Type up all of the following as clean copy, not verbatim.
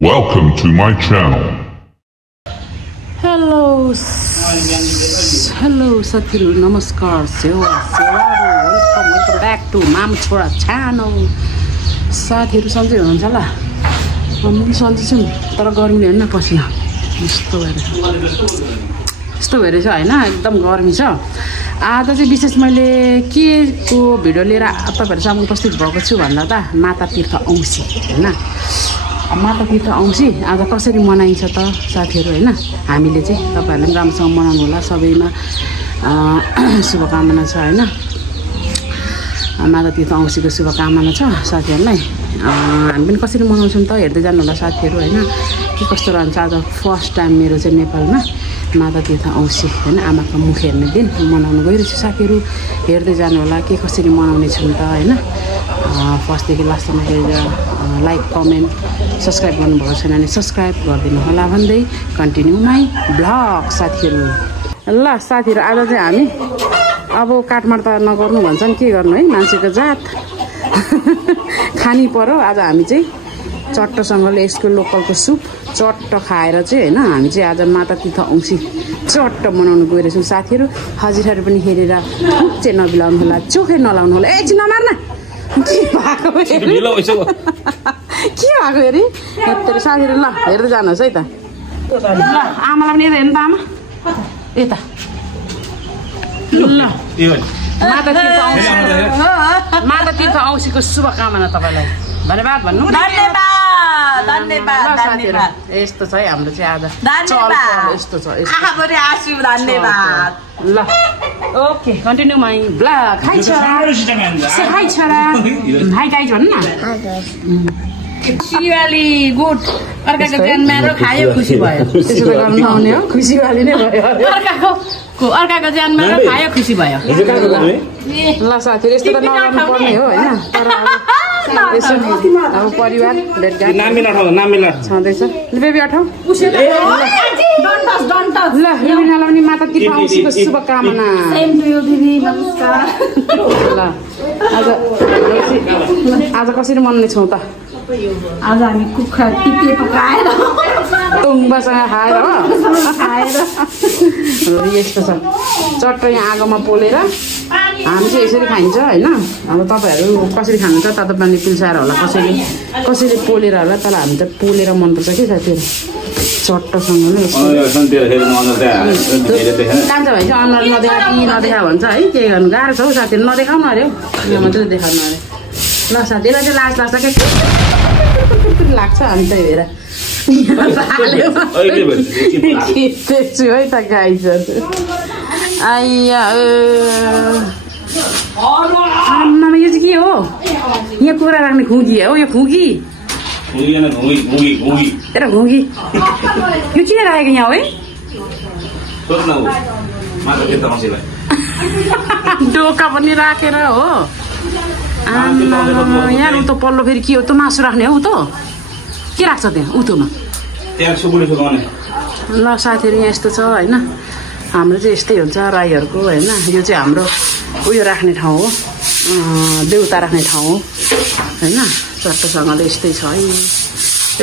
Welcome to my channel. Hello साथीहरु नमस्कार welcome back to Mom Chora channel. साथीहरु सन्चै हुनुहुन्छ होला म पनि सन्चै छु तर गर्मी हैन पसिना यस्तो भइरहेछ हैन एकदम गर्मी छ आज चाहिँ विशेष मैले के को भिडियो लिएर तपाईहरु सामु उपस्थित भएको छु भन्दा त माता तीर्थ औँसी हैन माता तीर्थ औँसी आज कसरी मनाइन्छ त साथीहरु हैन हामीले चाहिँ तपाईहरुले पनि राम्रोसँग मनाउनु होला सबैमा शुभकामना छ हैन माता तीर्थ औँसीको शुभकामना छ साथीहरुलाई हामी पनि कसरी मनाउँछौं त हेर्दै जानु होला साथीहरु हैन के कस्तो रहन्छ आज फर्स्ट टाइम मेरो चाहिँ नेपालमा माता तीर्थ औँसी हैन आमाको मुख हेर्ने दिन मनाउन गइरहेछु साथीहरु हेर्दै जानु होला के कसरी मनाउने छन् त हैन फर्स्ट देखि लास्टसम्म हेरेर लाइक कमेन्ट सब्स्क्राइब गर्नुभएको छैन भने सब्स्क्राइब गरिदिनु होला भन्दै कन्टिन्यू माई ब्लग साथीहरु ल साथीहरु आज चाहिँ हामी अब काटमाडौँ त नगर्नु भन्छन् के गर्नु है मान्छेको जात खानी पर्यो आज हामी चाहिँ चट्टसँगले यसको लोकलको सुप चट्ट खाएर चाहिँ हैन हामी चाहिँ आज माता तीर्थ औँसी चट्ट मनाउन गइरहेछौं साथीहरु हजुरहरु पनि हेरेर चाहिँ नबिलाउनु होला चोखै नलाउनु होला एकछिन नमार्न के भएको हेरी यत्रो साथीहरु ल हेर्दै जानुहोस् है त ल आमालाई पनि हेर्नु त आमा यता ल माता तीर्थ औँसीको शुभकामना तपाईलाई धन्यवाद भन्नु धन्यवाद यस्तो छ है हाम्रो चाहिँ आज यस्तो छ धन्यवाद ल okay continue my blog high छोरा हाई गाइज भन्नु न खुसीवाली गुड अर्काको जन्मा र खायो खुसी भयो त्यसो त गर्नु नआउने हो खुसीवाली नै भयो अर्काको जन्मा र खायो खुसी भयो ल साथीहरु यस्तो त नगर्नु पर्ने हो हैन तर अब परिवार भेटघाट छँदैछ बेबी अठाउ ल रिमिनालाई पनि माता तीर्थ औँसीको शुभकामना ल आज कसरी मनाउनेछौँ त आज हामी कुखुरा टिपे पकाएर टुङ्बासँग खाएर हो यस्तो छ चट्ट यहाँ आगोमा पोलेर हामी चाहिँ यसरी खाइन्छ हैन अब तपाईहरु कसरी खानुहुन्छ तातो पानी पिल्साएर होला कसैले पोलेर होला तर हामी त पोलेर मनपर्छ के साथीहरु चट्टसँगले कान्छ भाइ चाहिँ अनुहार नदेखा भन्छ है के गर्नु गाह्रो छ हौ साथीहरु नदेखाउनु अरे हौ यहाँ मात्रै देखाउनु अरे ल साथीहरुलाई चाहिँ लाज लाग्छ के लाग्छ अनि त्यही भएर खिच्दैछु है त गाइजहरु आइया आम्मामा यो चाहिँ के हो यहाँ कुखुरा राख्ने खुगी हो यो खुगी एरा खुगी यो किन राखेको यहाँ है डोका पनि राखेर हो यहाँ उतो पल्लो फेरि के हो त मासु राख्ने हो उतो के राख्छ त्यहाँ उतोमा ल साथीहरु यहाँ यस्तो छ हैन हाम्रो चाहिँ यस्तै हुन्छ राईहरुको हैन यो चाहिँ हाम्रो उयो राख्ने ठाउँ हो देउता राख्ने ठाउँ हो हैन चट्टसँगले यस्तै छ है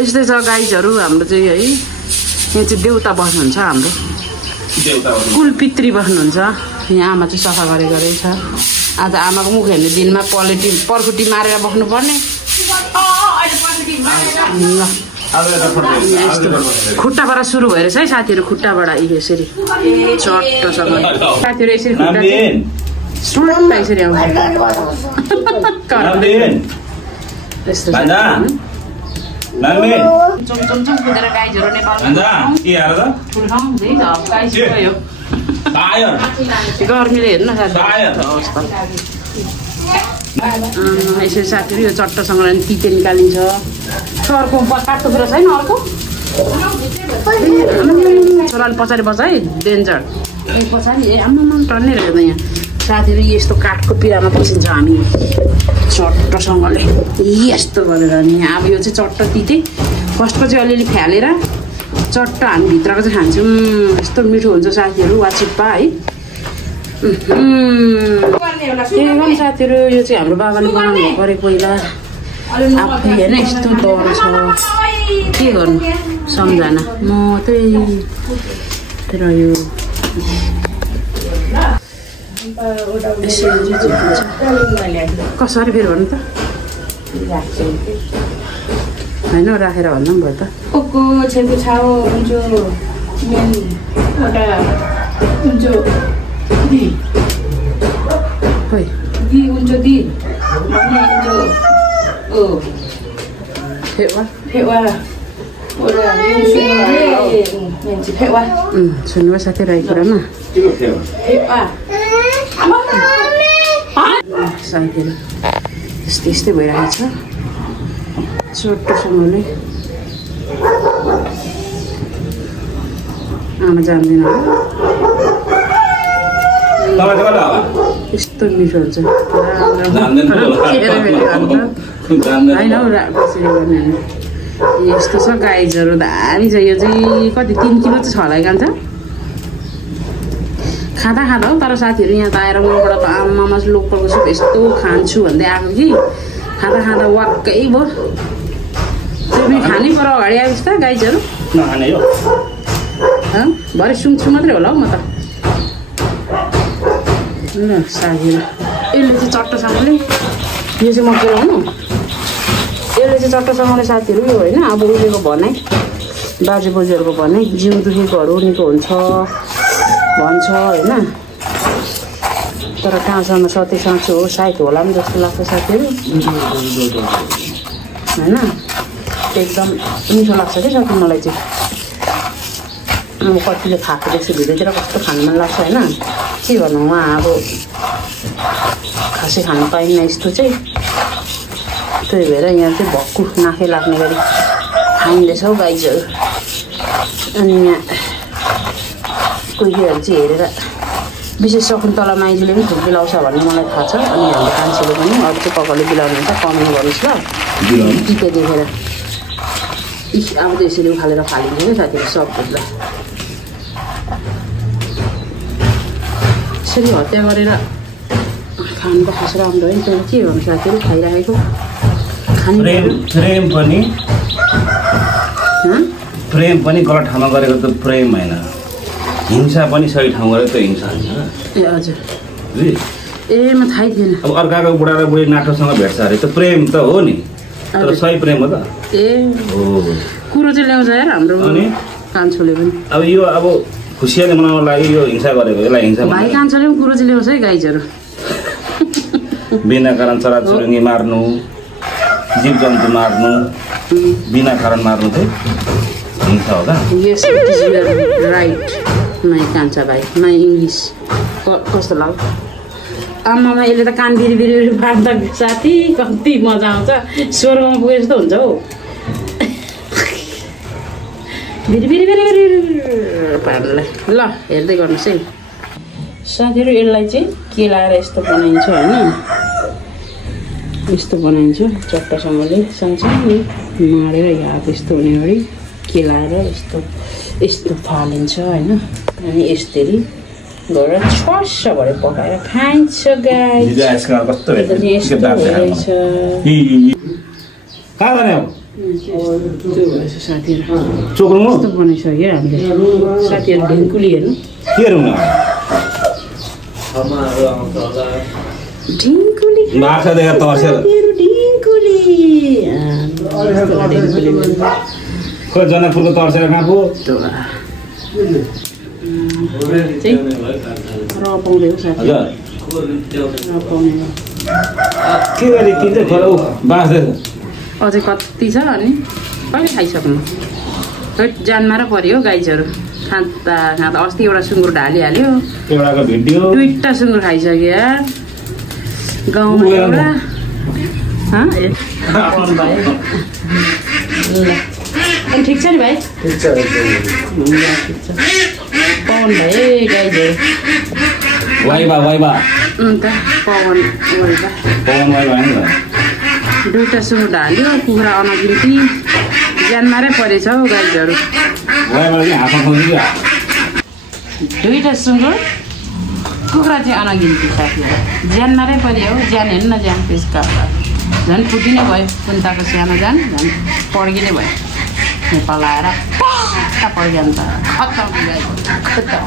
यस्तै छ गाइजहरु हाम्रो चाहिँ है यहाँ चाहिँ देउता बस्नुहुन्छ हाम्रो कुलपित्री बस्नुहुन्छ यहाँ आमा चाहिँ सफा गरेकै छ आज आमाको मुख हेर्ने दिनमा पर्खुटी मारेर बस्नुपर्ने खुट्टाबाट सुरु भइरहेछ है साथीहरु खुट्टाबाट यसरी चट्टसँग साथीहरु यसरी खुट्टा सुट्टा यसरी आउँछ चुमचुम कुदेर गाइजहरु नेपालमा गर्मीले हेर्नु अवस्था यसरी साथीहरु यो चट्टसँग तिते निकालिन्छ अर्को काट्दो कुरा छैन अर्को छोराले पछाडि पर्छ है डेन्जर पछाडि ए आम्मा टन्ने रहेछ त यहाँ साथीहरु यस्तो काठको पिरामा पसिन्छ हामी चट्टसँगले यस्तो गरेर नि अब यो चाहिँ चट्ट तिते फर्स्टको चाहिँ अलिअलि फ्यालेर चट्ट हामी भित्रको चाहिँ खान्छौँ यस्तो मिठो हुन्छ साथीहरु वाचिप्पा है साथीहरु यो चाहिँ हाम्रो बाबाले बनाउनु परे पहिला आफै हेर्न यस्तो डर छ के गर्नु सम्झना मात्रै रह्यो कसरी फेरि भन्नु त होइन राखेर भन्दा पनि भयो त कोको छेको छाओ उन्जो मेन एउटा उन्जो दि खोइ दि उन्जो दि भन्ने उन्जो ओ फेवा फेवा ओरा मेन्ची फेवा सुन्नुभयो साथी रहेको कुरामा फेवा साथीहरू यस्तै यस्तै भइरहेको छ छोटोसँगले आमा जान्दैन यस्तो मिठो हुन्छ होइन हौ कसरी गर्ने यस्तो छ गाइजहरू दामी छ यो चाहिँ कति 3 किलो चाहिँ छ होला कान्छ खाँदा खाँदा हो तर साथीहरू यहाँ त आएर मबाट त आमामा लोकलको सुप यस्तो खान्छु भन्दै आएको कि खाँदा खाँदा वाक्कै भयो त्यो पनि खानै पर्यो अगाडि आएपछि त गाइजहरू भरे सुन्छु मात्रै होला हौ म त ल साथीहरू यसले चाहिँ चट्टसँगले यो चाहिँ म केलाउनु यसले चाहिँ चट्टसँगले साथीहरू यो होइन अब उहिलेको भनाइ बाजे बोजूहरूको भनाइ जिउ दुखेकोहरू निको हुन्छ भन्छ होइन तर कहाँसम्म सत्य साँचो हो सायद होला पनि जस्तो लाग्छ साथीहरू होइन एकदम मिठो लाग्छ क्या साथी मलाई चाहिँ अब कतिले खाएको देख्छु भिडियोतिर कस्तो खानु मन लाग्छ होइन के भनौँ उहाँ अब खासै खानु पाइन्न यस्तो चाहिँ त्यही भएर यहाँ चाहिँ भक्कु नाकै लाग्ने गरी खाइँदैछ हौ गाइजहरू अनि यहाँ कोही कोहीहरू चाहिँ हेरेर विशेष शकुन्तला माइजूले पनि खुब बिलाउँछ भन्ने मलाई थाहा छ अनि हाम्रो कान्छीले पनि अरू चाहिँ ककरले बिलाउनुहुन्छ कमेन्ट गर्नुहोस् ल टिका देखेर अब त यसरी उखालेर फालिन्छ क्या साथीहरू सब बुझ्दा यसरी हत्या गरेर खानु त खास राम्रो होइन तर के गर्नु साथीहरू खाइराखेको प्रेम पनि गलत ठाउँमा गरेको त प्रेम होइन हिंसा पनि सही ठाउँ गरेको त हिंसा होइन ए हजुर ए म थाहै थिएन अब अर्काको बुढा र बुढी नाटोसँग भेट्छ अरे त प्रेम त हो नि तर सही प्रेम हो त ए हो कुरो चाहिँ ल्याउँछ यार हाम्रो कान्छोले पनि अब यो अब खुसियाली मनाउनको लागि यो हिंसा गरेको यसलाई हिंसा भाइ कान्छोले पनि कुरो चाहिँ ल्याउँछ है गाइजहरू बिना कारण चराचुरुङ्गी मार्नु जीव जन्तु मार्नु बिना कारण मार्नु चाहिँ हिंसा हो त यस राइट माई कान्छा भाइ माई इङ्ग्लिस कस्तो लाग्यो आमामा यसले त कान बिरी बिरी बाँध्दा साथी कति मजा आउँछ स्वर्गमा पुगे जस्तो हुन्छ हौ बिरी बिरी बिरी बिरी पार्नुलाई ल हेर्दै गर्नुहोस् है साथीहरू यसलाई चाहिँ केलाएर यस्तो बनाइन्छ होइन यस्तो बनाइन्छ चट्टासँगले सँगसँगै माडेर यहाँ यस्तो हुने गरी केलाएर यस्तो यस्तो फालिन्छ होइन अनि यसरी गरेर छ्वास्स भएर पकाएर खाइन्छ गाइस साथीहरू यस्तो बनाइसक्यो हामीले साथीहरू ढिङ्कुली हेर्नु ढिङ्कुली जनकपुरको तर्सेर कहाँ पो पाउँदै हो साथी के गरी किन्छ खोला बाँच्दैछ अझै कति छ अनि कहिले खाइसक्नु जानमा र पऱ्यो गाइजहरू खाँदा खाँदा अस्ति एउटा सुँगुर ढालिहाल्यो एउटाको भिडियो 2टा सुँगुर खाइसक्यो यार गाउँमा एउटा अनि ठिक छ नि भाइ पवन भाइ गाइजहरू वाइबा अन्त पवन वाइबा 2टा सुँगुर ढाल्यो कुखुरा अनगिन्ती ज्यानमारै परेछ हौ गाइजहरू 2टा सुँगुर कुखुरा चाहिँ अनगिन्ती साथीहरू ज्यानमारै पऱ्यो हौ ज्यान हेर्नु न ज्यान त्यसका झन् फुटिनै भयो कुन्ताको सानो ज्यान झन् पड्किने भयो नेपाल आएर पास्ता पऱ्यो अन्त खत्तम खत्तम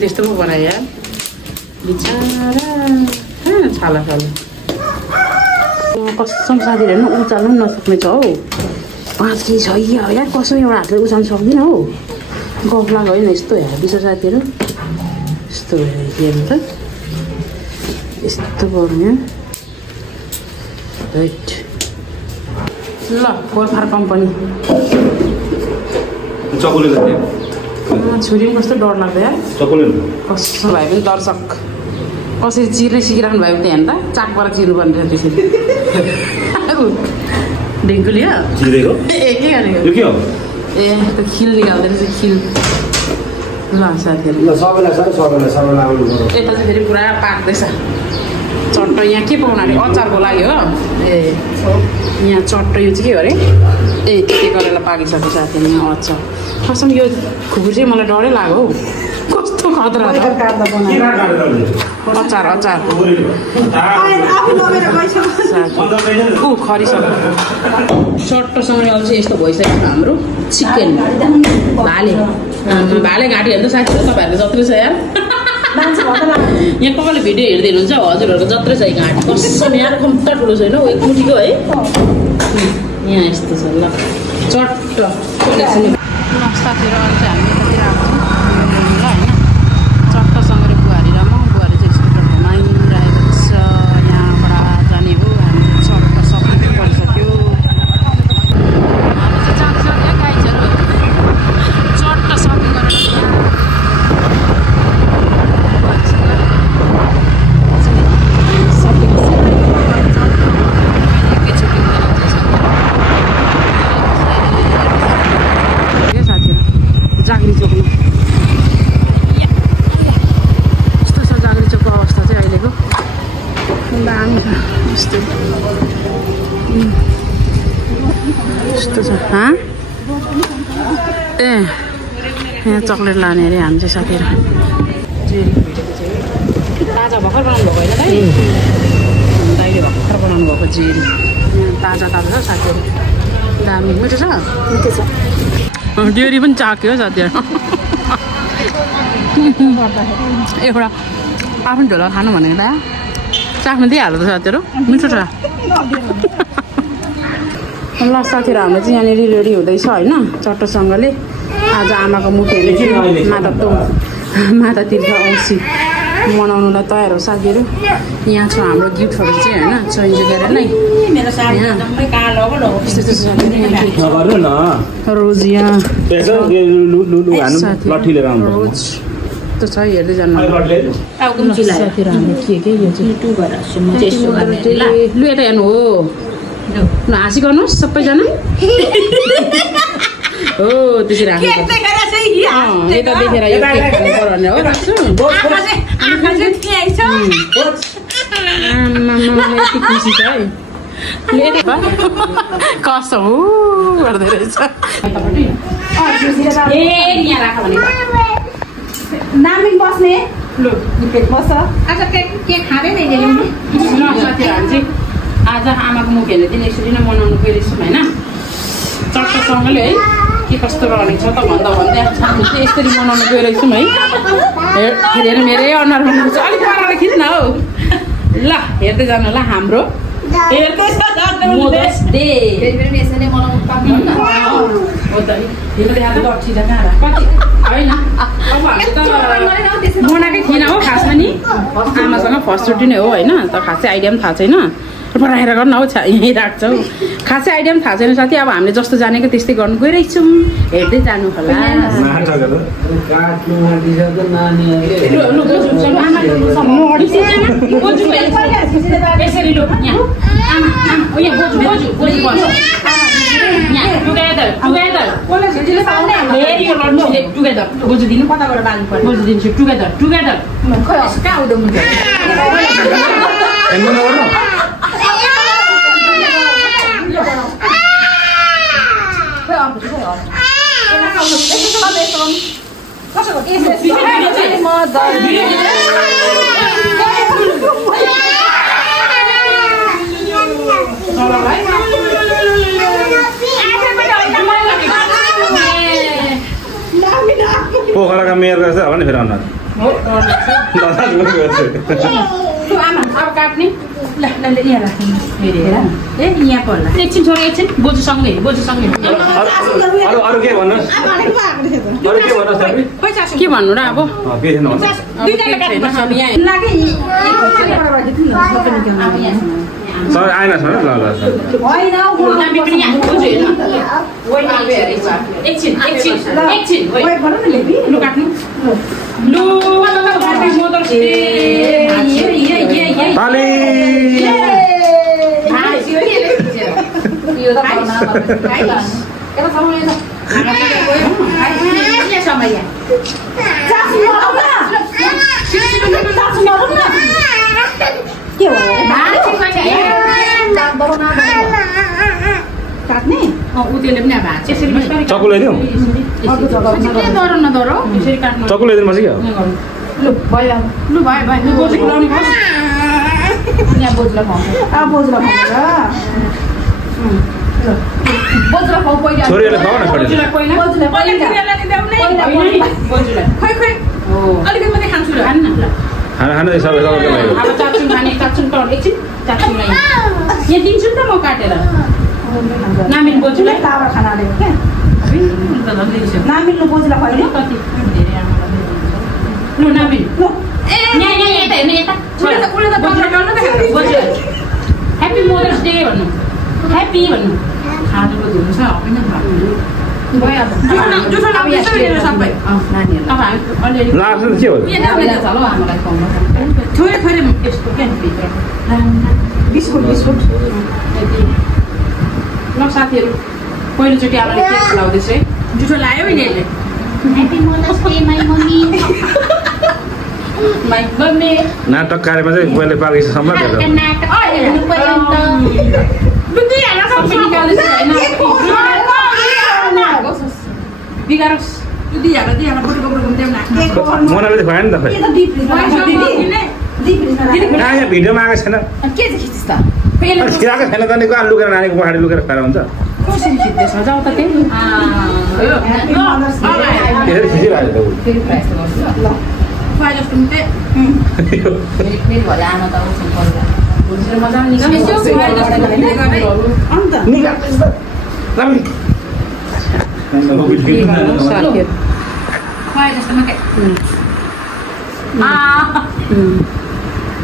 त्यस्तो पो बनायो यार बिचारा छाला छाला कसम साथीहरू हेर्नु उचाल्नु पनि नसक्ने छ हौ 5 केजी छ यार कसम एउटा हातले उचाल्नु सक्दिनँ हौ गफला होइन यस्तो हेर बिचरा साथीहरू यस्तो हेर्नु त यस्तो गर्नु राइट ल गोल्फार कम्पनी चकुले छुरी पनि कस्तो डर लाग्यो यार चकुले कस्तो भए पनि दर्शक कसरी चिर्नै सिकिराख्नु भयो भने त हेर्नु त चाकबाट चिर्नु पर्ने रहेछ त्यसरी डेङ्गु लियो चिरेको ए के गरेको यो के हो ए त्यो खिल निकाल्दो रहेछ खिल ल साथीहरू ल सबैलाई आउनु यता चाहिँ फेरि पुरा पाक्दैछ चट्टो यहाँ के पाउनु अरे अचारको लागि हो ए यहाँ चट्टो यो चाहिँ के हो अरे ए त्यति गरेर पाकिसक्यो साथीहरू यहाँ अचार कसम यो खुकुर चाहिँ मलाई डरै लाग्यो हौ कस्तो खतरा अचार अचार ऊ खरिसक्यो चट्टोसँगले अब चाहिँ यस्तो भइसकेको छ हाम्रो चिकन भाले घाँटीहरू त साथीहरू तपाईँहरूको जत्रै छ यार यहाँ कसले भिडियो हेर्दै हुनुहुन्छ हजुरहरूको जत्रै छ घाँटी कसम यहाँ कम्ता ठुलो छैन हौ एक मुठीको है यहाँ यस्तो छ ल चट्ट साथीहरू अहिले चाहिँ हामी यतातिर आएको छौँ होइन चट्टसँगले बुहारी र म बुहारी चाहिँ स्कुटर घुमाइरहेको छ यहाँबाट जाने हो हामी चट्ट सक्नु परिसक्यो हामी चाहिँ जान्छ क्या गाइजहरू चट्ट सपिङ गरेर जागरी चोकमा यस्तो छ जागरी चोकको अवस्था चाहिँ अहिलेको दामी छ यस्तो यस्तो छ ए यहाँ चक्लेट लाने अरे हामी चाहिँ साथीहरू ताजा भर्खर बनाउनु भएको होइन दाइले भर्खर बनाउनु भएको जेरी ताजा ताजा छ साथीहरू दामी मिठो छ मिठो छ डेरी पनि चाक्यो साथीहरू एउटा आफ्नो ढोला खानु भनेको त चाख्नु दिइहाल्यो त साथीहरू मिठो छ ल साथीहरू हाम्रो चाहिँ यहाँनिर रेडी हुँदैछ होइन चट्टोसँगले आज आमाको मुखहरूले माता तीर्थ औँसी मनाउनुलाई तयार हो साथीहरू यहाँ छ हाम्रो गिफ्टहरू चाहिँ होइन चेन्ज गरेर नै रोज यहाँ रोज त छ हेर्दै जानु साथीहरू हाम्रो के यो चाहिँ लु यता हेर्नु हो ल हाँसी गर्नुहोस् सबैजना हो त्यसरी हाँसी यता देखेर यो केक खानु पर्यो भने हो राख्छु यति खुसी छ है कसो गर्दै रहेछ नामी बस्ने लु बस्छ आज के खाँदै नै साथीहरू चाहिँ आज आमाको मुखहरूले चाहिँ यसरी नै मनाउनु गइरहेछौँ होइन चट्टसँगले है के कस्तो रहने छ त भन्दा भन्दै हामी चाहिँ यसरी मनाउनु गइरहेछौँ है हेरेर मेरै अनुहार बनाएको छ अलिक बनाएर खिच्न हौ ल हेर्दै जानु ल हाम्रो होइन बनाएकै थिएन हो खासमा नि आमासँग फर्स्ट रोटी नै हो होइन त खासै आइडिया पनि थाहा छैन राखेर गर्नु हौ यहीँ राख्छौ खासै आइडिया पनि थाहा छैन साथी अब हामीले जस्तो जानेको त्यस्तै गर्नु गइरहेछौँ हेर्दै जानु होला बुझिदिनु कताबाट बाल्नु पर्छ बुझिदिन्छु टुगेदर टुगेदर कहाँ आउँदो हुन्छ पोखराका मेयर गर्छ होला नि फेरि अनुहार आमा अब काट्ने ल यहाँ राख्नु फेरि हेर ए यहाँ पर्ला एकछिन छोरा एकछिन बोजूसँगै अरू के भन्नु के भन्नु र अब सर आएन छ ल चक्कु ल्याइदिउँ चक्कु ल्याइदिनु पर्छ क्या छोरीहरूले खाऊ न खाना सबै यहाँ दिन्छु नि त म काटेर नामिन बोजूलाई तावा खाना ल्यायो क्या नामिन बोजूलाई खुवाइदिनु कति लु नामिन यहाँ यता हेर्नु यता ह्याप्पी मदर्स डे भन्नु ह्याप्पी भन्नु खानुको धुनु छ ल साथीहरू पहिलोचोटि आमाले केक खुवाउँदैछ है जुठो लायो नि अहिले नाटक कार्यमा चाहिँ पहिले पार्किस सम्म मोनाले खुवायो नि त यहाँ भिडियोमा आएको छैन खिलाएको छैन त नि कहाँ लुकेर नानीको पछाडि लुकेर खुवाएर हुन्छ कसरी खिच्दैछ जाऊ त त्यही खिचिरहेको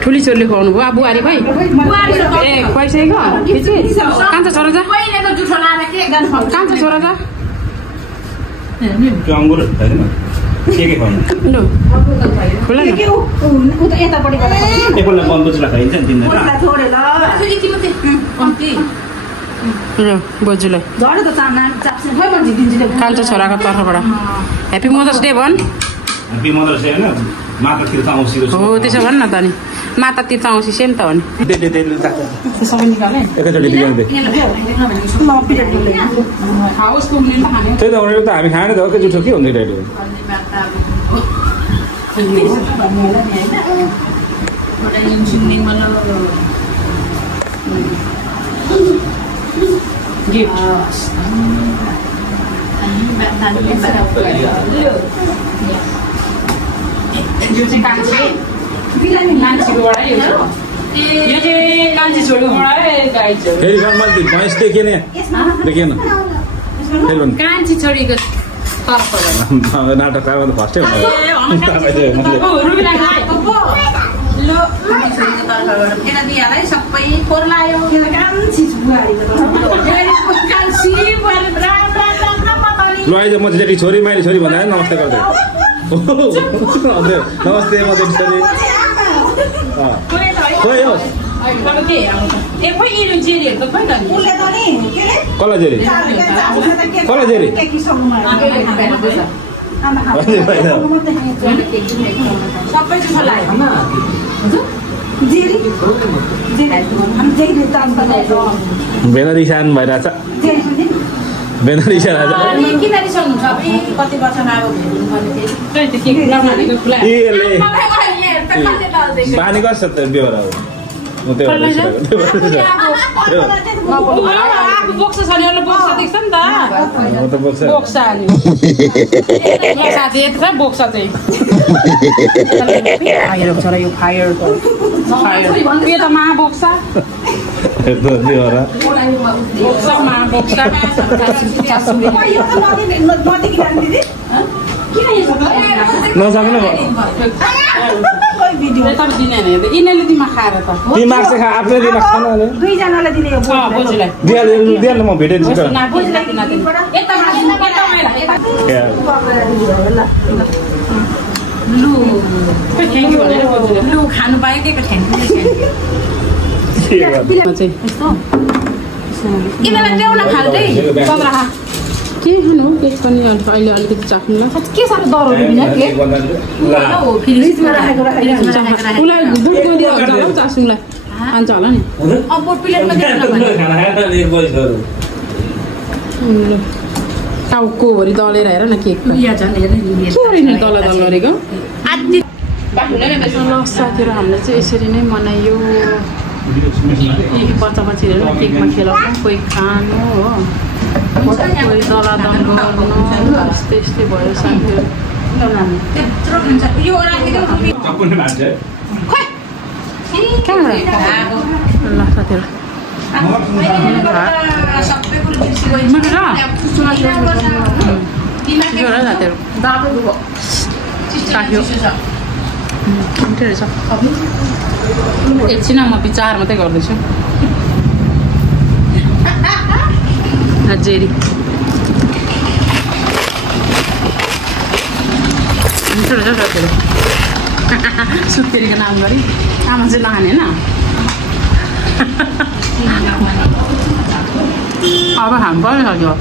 ठुली छोरीले खुवाउनु भयो बुहारी भाइ ए खुवाइसकेको कान्छ छोरा जा कान्छ छोरा जा अङ्गुर के खुवाउनु लु खुला न एकपल्ट बन्दुजलाई खाइन्छ नि ल बोजूलाई कान्छ छोराको तर्फबाट ह्याप्पी मदर्स डे भन् ह्याप्पी मदर्स डे होइन माता तीर्थ औँसीको हो त्यसो भन् न त नि माता तीर्थ औँसी सेम त हो नि सबै निकाले एकैचोटि बिगाउँदै त्यही त उनीहरू त हामी खाने त अर्कै जुठो के हुन्छ डाइडो यो चाहिँ कान्छी कान्छीकोबाटै यो चाहिँ कान्छी छोरीकोबाटै फेरि मैले भैँस देखेन देखेन कान्छी छोरीको तर्फबाट नाटककारमा त फर्स्टै ल आइज म चाहिँ छोरी मैले छोरी भन्दा नमस्ते गर्दै नमस्ते म चाहिँ छोरी खोइ हो कसलाई जेरी कसलाई जेरी बेनरिसान भइरहेछ बेनरिसान बानी गर्छ त बेहोरा आफू बोक्सा छ नि बोक्सा देख्छ नि त बोक्सा नि साथी एक छ बोक्सा चाहिँ फायर छ र यो फायर यो त महाबोक्सा बोक्सा महाबोक्सा नसक्नु यिनीहरूले दिमाग खाएर त दिमाग चाहिँ आफ्नै दिमाग छैन अहिले दुईजनालाई दिने दिइहाल्नु म भेटाइदिन्छु लु खानु पायो के के खानु केक पनि अहिले अलिकति चाख्नु के साह्रो डर उसलाई बुट गरिदियो चासुङलाई खान्छ होला नि टाउकोभरि दलेर हेर न केक के दल गरेको साथीहरू हामीले चाहिँ यसरी नै मनाइयो बच्चा बच्चीहरू केकमा खेलाउनु कोही खानु हो कोही दलादल गर्नु त्यस्तै भयो साथीहरू ल साथीहरू एकछिन म विचार मात्रै गर्दैछु जेरी सुत्केरीको नाम गरी आमा चाहिँ नखाने होइन अब खानु पर्यो